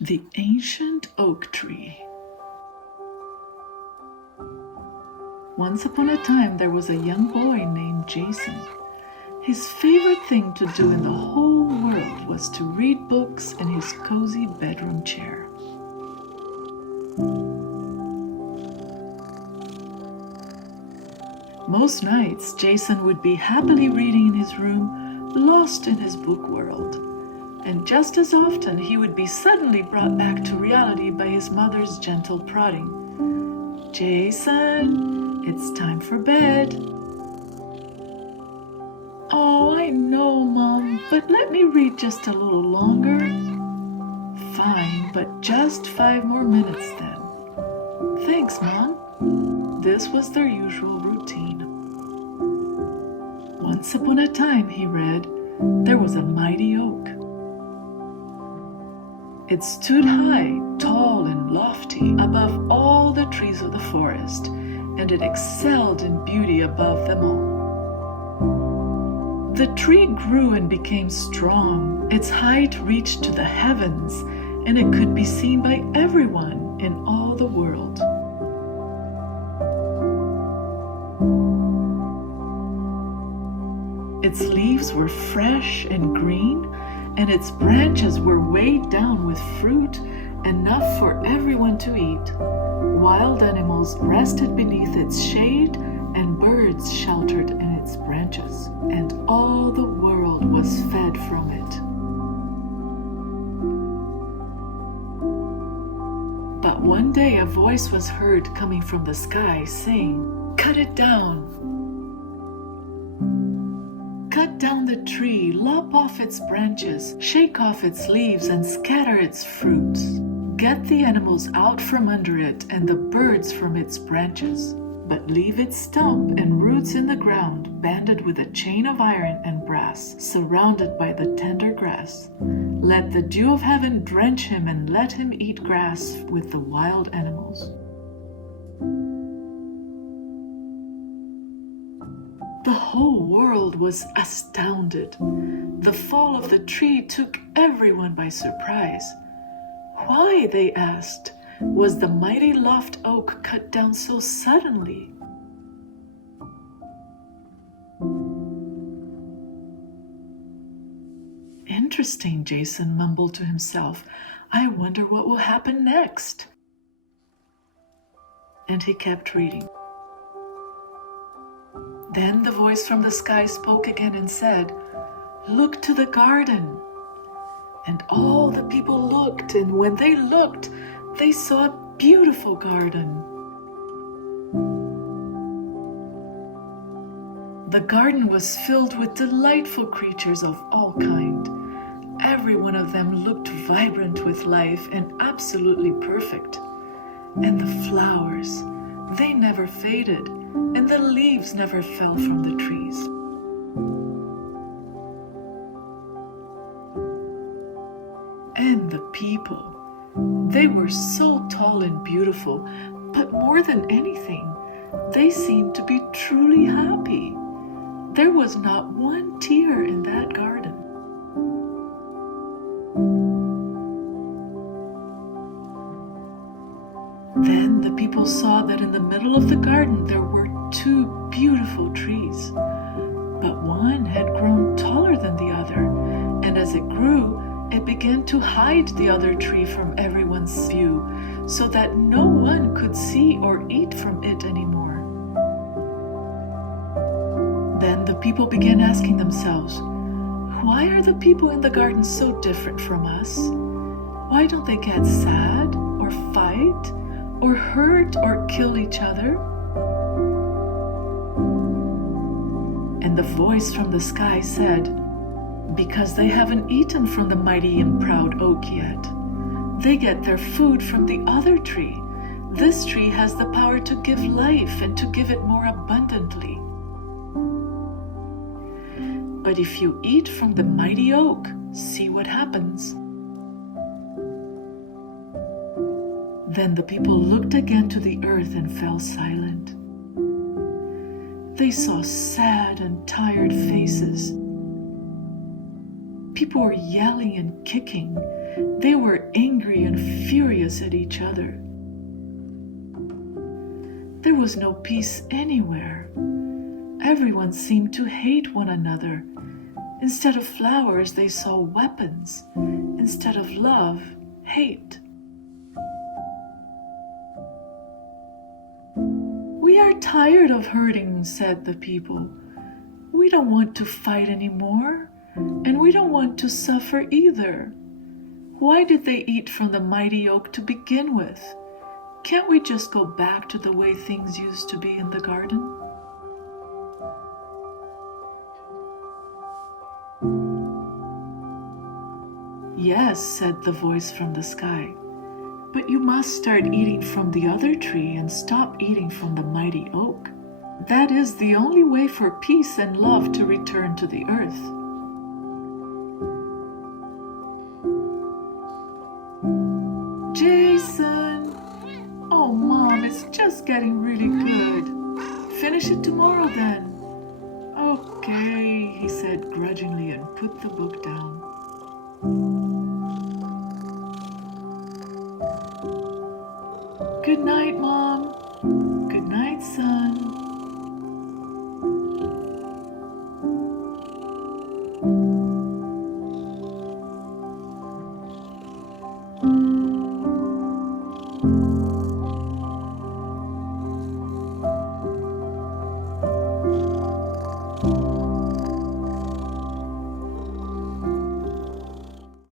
The Ancient Oak Tree. Once upon a time, there was a young boy named Jason. His favorite thing to do in the whole world was to read books in his cozy bedroom chair. Most nights, Jason would be happily reading in his room, lost in his book world. And just as often, he would be suddenly brought back to reality by his mother's gentle prodding. "Jason, it's time for bed." "Oh, I know, Mom, but let me read just a little longer." "Fine, but just 5 more minutes then." "Thanks, Mom." This was their usual routine. Once upon a time, he read, there was a mighty oak. It stood high, tall and lofty, above all the trees of the forest, and it excelled in beauty above them all. The tree grew and became strong. Its height reached to the heavens, and it could be seen by everyone in all the world. Its leaves were fresh and green, and its branches were weighed down with fruit, enough for everyone to eat. Wild animals rested beneath its shade, and birds sheltered in its branches, and all the world was fed from it. But one day a voice was heard coming from the sky saying, "Cut it down. Cut down the tree, lop off its branches, shake off its leaves, and scatter its fruits. Get the animals out from under it and the birds from its branches, but leave its stump and roots in the ground, banded with a chain of iron and brass, surrounded by the tender grass. Let the dew of heaven drench him, and let him eat grass with the wild animals." The whole world was astounded. The fall of the tree took everyone by surprise. Why, they asked, was the mighty loft oak cut down so suddenly? "Interesting," Jason mumbled to himself. "I wonder what will happen next." And he kept reading. Then the voice from the sky spoke again and said, "Look to the garden." And all the people looked, and when they looked, they saw a beautiful garden. The garden was filled with delightful creatures of all kinds. Every one of them looked vibrant with life and absolutely perfect. And the flowers, they never faded, and the leaves never fell from the trees. And the people, they were so tall and beautiful, but more than anything, they seemed to be truly happy. There was not one tear in that garden. Then the people saw that in the middle of the garden there were 2 beautiful trees, but one had grown taller than the other, and as it grew, it began to hide the other tree from everyone's view, so that no one could see or eat from it anymore. Then the people began asking themselves, "Why are the people in the garden so different from us? Why don't they get sad or fight or hurt or kill each other?" And the voice from the sky said, "Because they haven't eaten from the mighty and proud oak yet. They get their food from the other tree. This tree has the power to give life and to give it more abundantly. But if you eat from the mighty oak, see what happens." Then the people looked again to the earth and fell silent. They saw sad and tired faces. People were yelling and kicking, They were angry and furious at each other. There was no peace anywhere. Everyone seemed to hate one another. Instead of flowers, they saw weapons. Instead of love, hate. "We are tired of hurting," said the people. "We don't want to fight anymore, and we don't want to suffer either. Why did they eat from the mighty oak to begin with? Can't we just go back to the way things used to be in the garden?" "Yes," said the voice from the sky, "but you must start eating from the other tree and stop eating from the mighty oak. That is the only way for peace and love to return to the earth." "Jason! Oh, Mom, it's just getting really good. Finish it tomorrow then." "Okay," he said grudgingly and put the book down. "Good night, Mom."